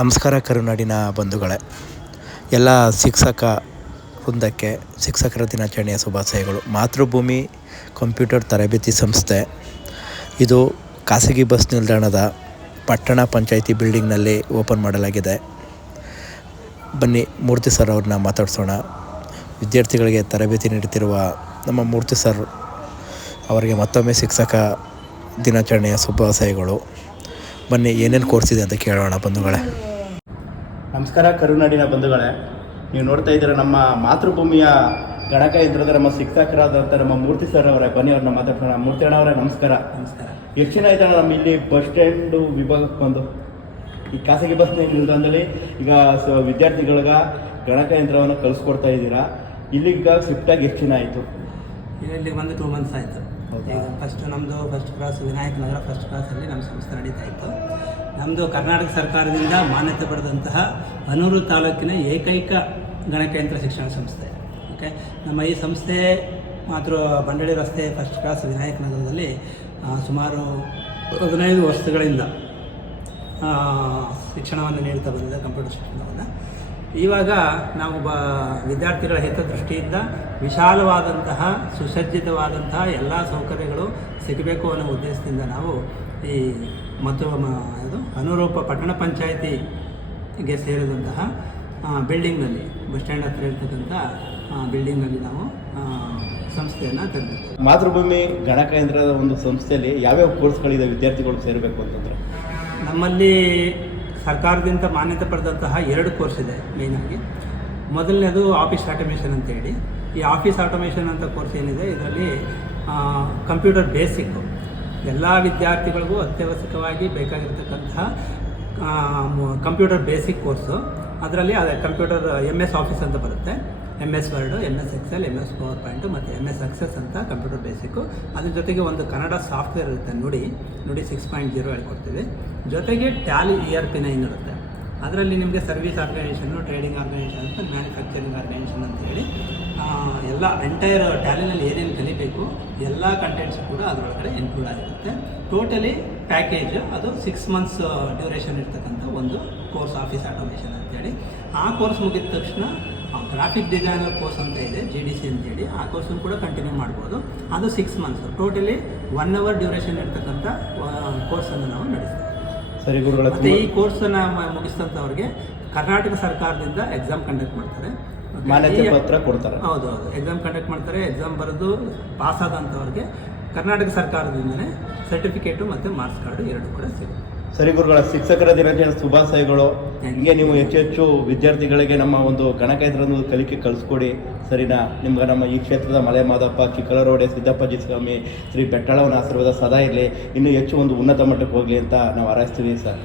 ನಮಸ್ಕಾರ ಕರುನಾಡಿನ ಬಂಧುಗಳೇ, ಎಲ್ಲ ಶಿಕ್ಷಕ ವೃಂದಕ್ಕೆ ಶಿಕ್ಷಕರ ದಿನಾಚರಣೆಯ ಶುಭಾಶಯಗಳು. ಮಾತೃಭೂಮಿ ಕಂಪ್ಯೂಟರ್ ತರಬೇತಿ ಸಂಸ್ಥೆ ಇದು ಖಾಸಗಿ ಬಸ್ ನಿಲ್ದಾಣದ ಪಟ್ಟಣ ಪಂಚಾಯಿತಿ ಬಿಲ್ಡಿಂಗ್ನಲ್ಲಿ ಓಪನ್ ಮಾಡಲಾಗಿದೆ. ಬನ್ನಿ ಮೂರ್ತಿ ಸರ್ ಅವ್ರನ್ನ ಮಾತಾಡ್ಸೋಣ. ವಿದ್ಯಾರ್ಥಿಗಳಿಗೆ ತರಬೇತಿ ನೀಡುತ್ತಿರುವ ನಮ್ಮ ಮೂರ್ತಿ ಸರ್ ಅವರಿಗೆ ಮತ್ತೊಮ್ಮೆ ಶಿಕ್ಷಕ ದಿನಾಚರಣೆಯ ಶುಭಾಶಯಗಳು. ಬನ್ನಿ ಏನೇನು ಕೋರ್ಸ್ ಇದೆ ಅಂತ ಕೇಳೋಣ ಬಂಧುಗಳೇ. ನಮಸ್ಕಾರ ಕರುನಾಡಿನ ಬಂಧುಗಳೇ, ನೀವು ನೋಡ್ತಾ ಇದ್ದೀರ ನಮ್ಮ ಮಾತೃಭೂಮಿಯ ಗಣಕಯಂತ್ರದ ನಮ್ಮ ಶಿಕ್ಷಕರಾದಂಥ ನಮ್ಮ ಮೂರ್ತಿ ಸರ್ ಅವರ. ಬನ್ನಿ ಅವ್ರನ್ನ ಮಾತಾಡ್ಸೋಣ. ಮೂರ್ತಿ ಅಣ್ಣ ಅವರೇ ನಮಸ್ಕಾರ. ನಮಸ್ಕಾರ. ಎಷ್ಟು ಜನ ಆಯ್ತಣ್ಣ ನಮ್ಮ ಇಲ್ಲಿ ಬಸ್ ಸ್ಟ್ಯಾಂಡು ವಿಭಾಗಕ್ಕೆ ಬಂದು ಈ ಖಾಸಗಿ ಬಸ್ ನಿಲ್ದಾಣದಲ್ಲಿ ಈಗ ವಿದ್ಯಾರ್ಥಿಗಳಿಗೆ ಗಣಕಯಂತ್ರವನ್ನು ಕಳಿಸ್ಕೊಡ್ತಾ ಇದ್ದೀರಾ. ಇಲ್ಲಿಗ ಶಿಫ್ಟಾಗಿ ಎಷ್ಟು ದಿನ ಆಯಿತು? ಇಲ್ಲಿ ಬಂದು 2 months ಆಯಿತು. ಈಗ ನಮ್ಮದು ಫಸ್ಟ್ ಕ್ಲಾಸ್ ವಿನಾಯಕ ನಗರ ಫಸ್ಟ್ ಕ್ಲಾಸಲ್ಲಿ ನಮ್ಮ ಸಂಸ್ಥೆ ನಡೀತಾ ಇತ್ತು. ನಮ್ಮದು ಕರ್ನಾಟಕ ಸರ್ಕಾರದಿಂದ ಮಾನ್ಯತೆ ಪಡೆದಂತಹ ಹನೂರು ತಾಲೂಕಿನ ಏಕೈಕ ಗಣಕಯಂತ್ರ ಶಿಕ್ಷಣ ಸಂಸ್ಥೆ. ಓಕೆ, ನಮ್ಮ ಈ ಸಂಸ್ಥೆ ಮಾತ್ರ ಬಂಡಳಿ ರಸ್ತೆ ಫಸ್ಟ್ ಕ್ಲಾಸ್ ವಿನಾಯಕ ನಗರದಲ್ಲಿ ಸುಮಾರು 15 ವರ್ಷಗಳಿಂದ ಶಿಕ್ಷಣವನ್ನು ನೀಡ್ತಾ ಬಂದಿದೆ, ಕಂಪ್ಯೂಟರ್ ಶಿಕ್ಷಣವನ್ನು. ಇವಾಗ ನಾವು ವಿದ್ಯಾರ್ಥಿಗಳ ಹಿತದೃಷ್ಟಿಯಿಂದ ವಿಶಾಲವಾದಂತಹ ಸುಸಜ್ಜಿತವಾದಂತಹ ಎಲ್ಲ ಸೌಕರ್ಯಗಳು ಸಿಗಬೇಕು ಅನ್ನೋ ಉದ್ದೇಶದಿಂದ ನಾವು ಈ ಇದು ಅನುರೂಪ ಪಟ್ಟಣ ಪಂಚಾಯಿತಿಗೆ ಸೇರಿದಂತಹ ಬಿಲ್ಡಿಂಗ್ನಲ್ಲಿ ಬಸ್ ಸ್ಟ್ಯಾಂಡ್ ಹತ್ತಿರ ಇರ್ತಕ್ಕಂಥ ಬಿಲ್ಡಿಂಗ್ನಲ್ಲಿ ನಾವು ಸಂಸ್ಥೆಯನ್ನು ತೆರೆದಿದ್ದೇವೆ. ಮಾತೃಭೂಮಿ ಗಣಕಯಂತ್ರದ ಒಂದು ಸಂಸ್ಥೆಯಲ್ಲಿ ಯಾವ್ಯಾವ ಕೋರ್ಸ್ಗಳಿದೆ ವಿದ್ಯಾರ್ಥಿಗಳು ಸೇರಬೇಕು ಅಂತಂದರೆ? ನಮ್ಮಲ್ಲಿ ಸರ್ಕಾರದಿಂದ ಮಾನ್ಯತೆ ಪಡೆದಂತಹ 2 ಕೋರ್ಸ್ ಇದೆ ಮೇಯ್ನಾಗಿ. ಮೊದಲನೇದು ಆಫೀಸ್ ಆಟೋಮೇಷನ್ ಅಂತೇಳಿ. ಈ ಆಫೀಸ್ ಆಟೋಮೇಷನ್ ಅಂತ ಕೋರ್ಸ್ ಏನಿದೆ, ಇದರಲ್ಲಿ ಕಂಪ್ಯೂಟರ್ ಬೇಸಿಕ್ಕು ಎಲ್ಲ ವಿದ್ಯಾರ್ಥಿಗಳಿಗೂ ಅತ್ಯವಶ್ಯಕವಾಗಿ ಬೇಕಾಗಿರ್ತಕ್ಕಂತಹ ಕಂಪ್ಯೂಟರ್ ಬೇಸಿಕ್ ಕೋರ್ಸು. ಅದರಲ್ಲಿ ಅದೇ ಕಂಪ್ಯೂಟರ್ MS ಆಫೀಸ್ ಅಂತ ಬರುತ್ತೆ, MS Word, MS Excel, MS PowerPoint ಮತ್ತು MS ಅಕ್ಸೆಸ್ ಅಂತ ಕಂಪ್ಯೂಟರ್ ಬೇಸಿಕ್ಕು. ಅದ್ರ ಜೊತೆಗೆ ಒಂದು ಕನ್ನಡ ಸಾಫ್ಟ್ವೇರ್ ಇರುತ್ತೆ, ನುಡಿ 6.0 ಹೇಳ್ಕೊಡ್ತೀವಿ. ಜೊತೆಗೆ ಟ್ಯಾಲಿ ERP9 ಇರುತ್ತೆ. ಅದರಲ್ಲಿ ನಿಮಗೆ ಸರ್ವಿಸ್ ಆರ್ಗನೈಸೇಷನ್ನು, ಟ್ರೇಡಿಂಗ್ ಆರ್ಗನೈಸೇಷನ್ ಅಂತ, ಮ್ಯಾನುಫ್ಯಾಕ್ಚರಿಂಗ್ ಆರ್ಗನೈಸೇಷನ್ ಅಂತೇಳಿ ಎಲ್ಲ ಎಂಟೈರ್ ಟ್ಯಾಲಿನಲ್ಲಿ ಏನೇನು ಕಲಿಬೇಕು ಎಲ್ಲ ಕಂಟೆಂಟ್ಸ್ ಕೂಡ ಅದರೊಳಗಡೆ ಇನ್ಕ್ಲೂಡ್ ಆಗಿರುತ್ತೆ. ಟೋಟಲಿ ಪ್ಯಾಕೇಜ್ ಅದು 6 months ಡ್ಯೂರೇಷನ್ ಇರ್ತಕ್ಕಂಥ ಒಂದು ಕೋರ್ಸ್ ಆಫೀಸ್ ಆಟೋಮೇಷನ್ ಅಂತೇಳಿ. ಆ ಕೋರ್ಸ್ ಮುಗಿದ ತಕ್ಷಣ ಗ್ರಾಫಿಕ್ ಡಿಸೈನರ್ ಕೋರ್ಸ್ ಅಂತ ಇದೆ, GDC ಅಂತೇಳಿ. ಆ ಕೋರ್ಸನ್ನು ಕೂಡ ಕಂಟಿನ್ಯೂ ಮಾಡ್ಬೋದು. ಅದು 6 months ಟೋಟಲಿ 1 hour ಡ್ಯೂರೇಷನ್ ಇರ್ತಕ್ಕಂಥ ಕೋರ್ಸನ್ನು ನಾವು ನಡೆಸ್ತೀವಿ. ಸರಿ ಗುರುಗಳ. ಮತ್ತು ಈ ಕೋರ್ಸನ್ನು ಮುಗಿಸಿದಂಥವ್ರಿಗೆ ಕರ್ನಾಟಕ ಸರ್ಕಾರದಿಂದ ಎಕ್ಸಾಮ್ ಕಂಡಕ್ಟ್ ಮಾಡ್ತಾರೆ, ಮಾನ್ಯತೆ ಪತ್ರ ಕೊಡ್ತಾರೆ. ಹೌದು, ಎಕ್ಸಾಮ್ ಕಂಡಕ್ಟ್ ಮಾಡ್ತಾರೆ. ಎಕ್ಸಾಮ್ ಬರೆದು ಪಾಸ್ ಆದಂಥವ್ರಿಗೆ ಕರ್ನಾಟಕ ಸರ್ಕಾರದಿಂದಲೇ ಸರ್ಟಿಫಿಕೇಟು ಮತ್ತು ಮಾರ್ಕ್ಸ್ ಕಾರ್ಡು 2 ಕೂಡ ಸಿಗುತ್ತೆ. ಸರಿ ಗುರುಗಳ, ಶಿಕ್ಷಕರ ದಿನಾಚರಣೆ ಶುಭಾಶಯಗಳು. ಹೀಗೆ ನೀವು ಹೆಚ್ಚು ವಿದ್ಯಾರ್ಥಿಗಳಿಗೆ ನಮ್ಮ ಒಂದು ಗಣಕಯಂತ್ರದ ಕಲಿಕೆ ಕಳಿಸ್ಕೊಡಿ, ಸರಿನಾ? ನಿಮ್ಗೆ ನಮ್ಮ ಈ ಕ್ಷೇತ್ರದ ಮಲೆ ಮಾದಪ್ಪ, ಚಿಕ್ಕಲರೋಡೆ ಸಿದ್ದಪ್ಪಾಜಿ ಸ್ವಾಮಿ, ಶ್ರೀ ಬೆಟ್ಟಳವನ ಆಶೀರ್ವಾದ ಸದಾ ಇರಲಿ. ಇನ್ನೂ ಹೆಚ್ಚು ಒಂದು ಉನ್ನತ ಮಟ್ಟಕ್ಕೆ ಹೋಗಲಿ ಅಂತ ನಾವು ಹಾರೈಸ್ತೀವಿ ಸರ್.